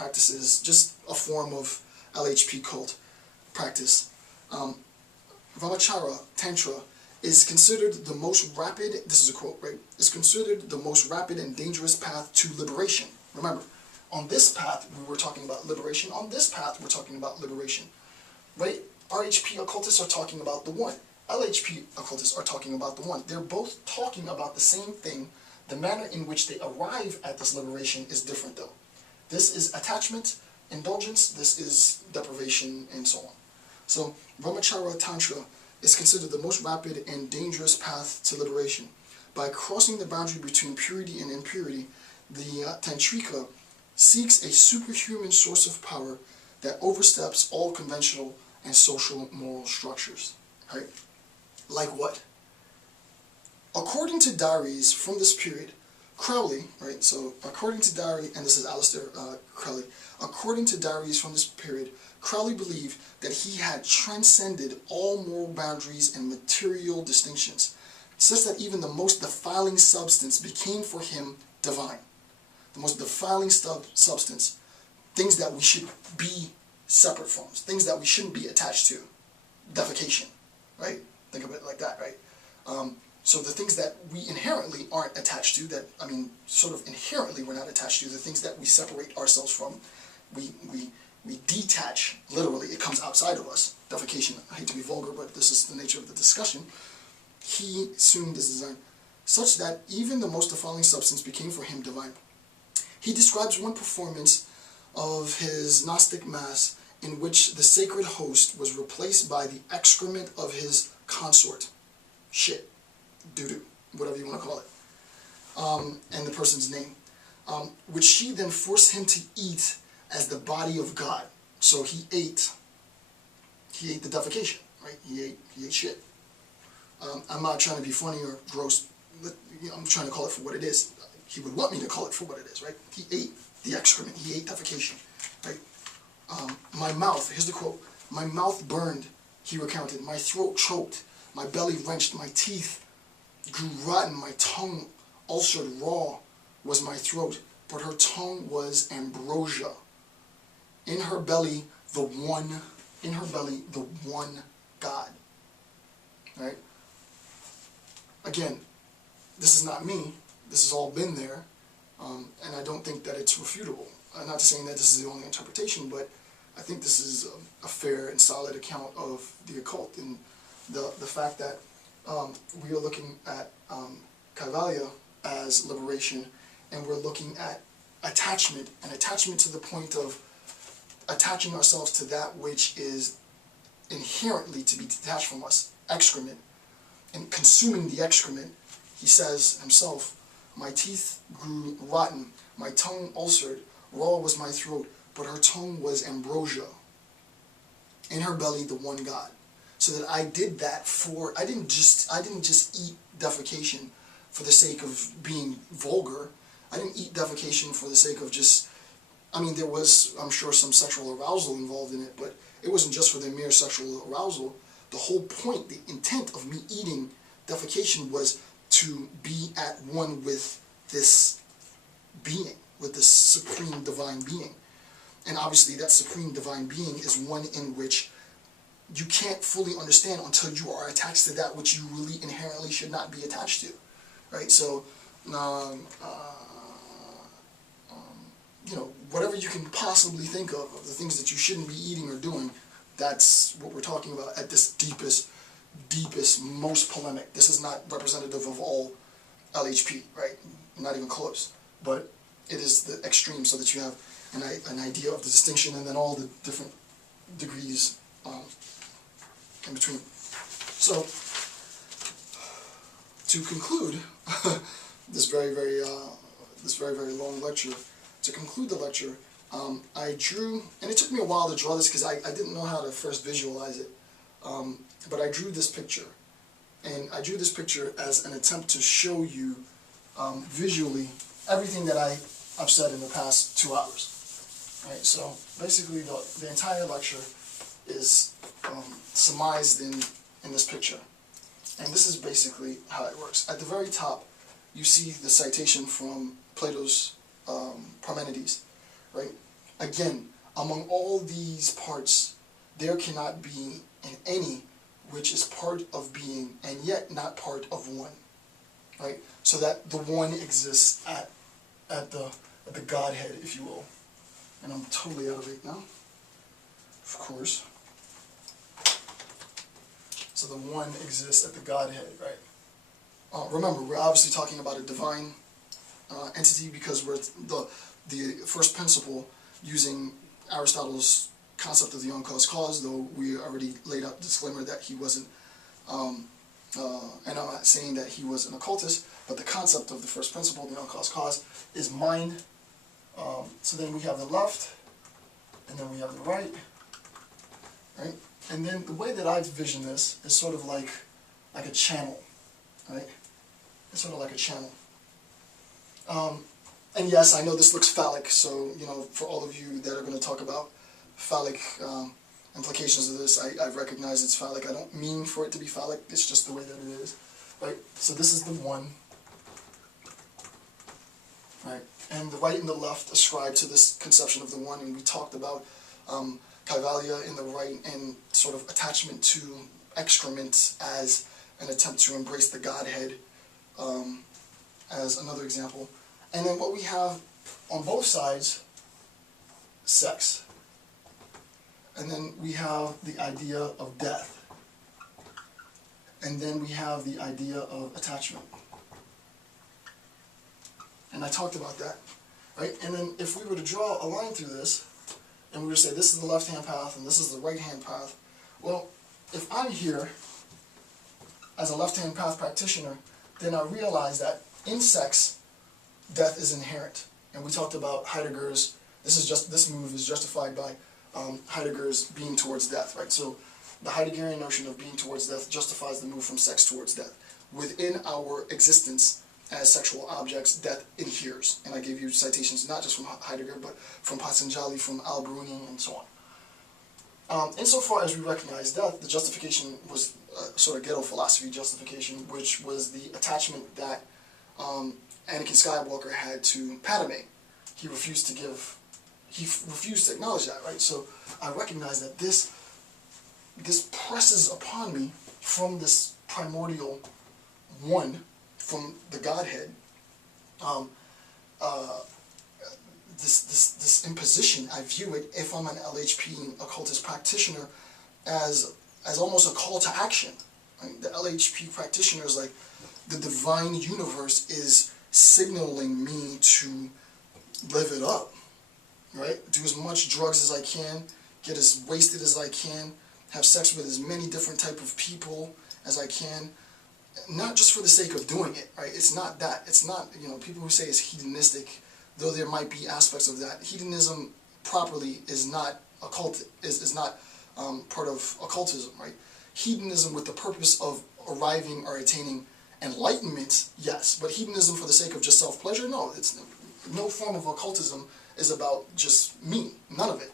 practices just a form of LHP cult practice. Vamachara Tantra is considered the most rapid, this is a quote, right? Is considered the most rapid and dangerous path to liberation. Remember, on this path we were talking about liberation. On this path we're talking about liberation, right? RHP occultists are talking about the one. LHP occultists are talking about the one. They're both talking about the same thing. The manner in which they arrive at this liberation is different though. This is attachment, indulgence, this is deprivation, and so on. So Vamachara Tantra is considered the most rapid and dangerous path to liberation. By crossing the boundary between purity and impurity, the Tantrika seeks a superhuman source of power that oversteps all conventional and social moral structures. Right? Like what? According to diaries from this period, Crowley, right, so according to diary, and this is Aleister Crowley, according to diaries from this period, Crowley believed that he had transcended all moral boundaries and material distinctions, such that even the most defiling substance became for him divine. The most defiling substance, things that we should be separate from, things that we shouldn't be attached to, defecation, right? Think of it like that, right? So the things that we inherently aren't attached to, that, I mean, sort of inherently we're not attached to, the things that we separate ourselves from, we detach, literally, it comes outside of us. Defecation, I hate to be vulgar, but this is the nature of the discussion. He assumed this design, such that even the most defiling substance became for him divine. He describes one performance of his Gnostic Mass in which the sacred host was replaced by the excrement of his consort. Shit. Doo-doo, whatever you want to call it, and the person's name, which she then forced him to eat as the body of God. So he ate the defecation, right? He ate shit. I'm not trying to be funny or gross. I'm trying to call it for what it is. He would want me to call it for what it is, right? He ate the excrement. He ate defecation, right? My mouth, here's the quote, my mouth burned, he recounted, my throat choked, my belly wrenched, my teeth grew rotten, my tongue ulcered raw was my throat, but her tongue was ambrosia. In her belly, the one God. Right? Again, this is not me. This has all been there, and I don't think that it's refutable. I'm not saying that this is the only interpretation, but I think this is a fair and solid account of the occult, and the fact that we are looking at Kaivalya as liberation, and we're looking at attachment, and attachment to the point of attaching ourselves to that which is inherently to be detached from us, excrement, and consuming the excrement. He says himself, my teeth grew rotten, my tongue ulcered, raw was my throat, but her tongue was ambrosia. In her belly, the one God. So that I did that for, I didn't just eat defecation for the sake of being vulgar. I didn't eat defecation for the sake of just, I mean, there was, I'm sure, some sexual arousal involved in it, but it wasn't just for the mere sexual arousal. The whole point, the intent of me eating defecation was to be at one with this being, with this supreme divine being. And obviously that supreme divine being is one in which you can't fully understand until you are attached to that which you really inherently should not be attached to, right? So, you know, whatever you can possibly think of the things that you shouldn't be eating or doing, that's what we're talking about at this deepest, most polemic. This is not representative of all LHP, right? Not even close. But it is the extreme, so that you have an idea of the distinction and then all the different degrees in between. So, to conclude this very long lecture, to conclude the lecture, I drew, and it took me a while to draw this because I didn't know how to first visualize it, but I drew this picture. And I drew this picture as an attempt to show you visually everything that I've said in the past 2 hours. Right, so basically the entire lecture is surmised in this picture. And this is basically how it works. At the very top, you see the citation from Plato's Parmenides, right? Again, among all these parts, there cannot be in any which is part of being and yet not part of one. Right? So that the one exists at the Godhead, if you will. And I'm totally out of it now, of course. So the one exists at the Godhead, right? Remember, we're obviously talking about a divine entity because we're the first principle using Aristotle's concept of the uncaused cause, though we already laid out the disclaimer that he wasn't, and I'm not saying that he was an occultist, but the concept of the first principle, the uncaused cause, is mind. So then we have the left, and then we have the right, right? And then the way that I vision this is sort of like a channel, right? It's sort of like a channel. And yes, I know this looks phallic, so, you know, for all of you that are going to talk about phallic implications of this, I recognize it's phallic. I don't mean for it to be phallic, it's just the way that it is, right? So this is the one, right? And the right and the left ascribe to this conception of the one, and we talked about Kaivalya in the right and sort of attachment to excrement as an attempt to embrace the Godhead as another example. And then what we have on both sides, sex. And then we have the idea of death. And then we have the idea of attachment. And I talked about that, right? And then if we were to draw a line through this, and we were to say this is the left-hand path and this is the right-hand path, well, if I'm here as a left-hand path practitioner, then I realize that in sex, death is inherent. And we talked about Heidegger's, this move is justified by Heidegger's being towards death, right? So the Heideggerian notion of being towards death justifies the move from sex towards death. Within our existence as sexual objects, death adheres. And I gave you citations not just from Heidegger, but from Patanjali, from Al-Biruni, and so on. Insofar as we recognize death, the justification was sort of ghetto philosophy justification, which was the attachment that Anakin Skywalker had to Padme. He refused to acknowledge that, right? So I recognize that this presses upon me from this primordial one, from the Godhead, this imposition. I view it, if I'm an LHP occultist practitioner, as almost a call to action. Right? The LHP practitioner is like the divine universe is signaling me to live it up, right? Do as much drugs as I can, get as wasted as I can, have sex with as many different type of people as I can, not just for the sake of doing it, right? It's not that. It's not, you know, people who say it's hedonistic, though there might be aspects of that. Hedonism properly is not part of occultism, right? Hedonism with the purpose of arriving or attaining enlightenment, yes, but hedonism for the sake of just self-pleasure, no. It's no form of occultism is about just me, none of it.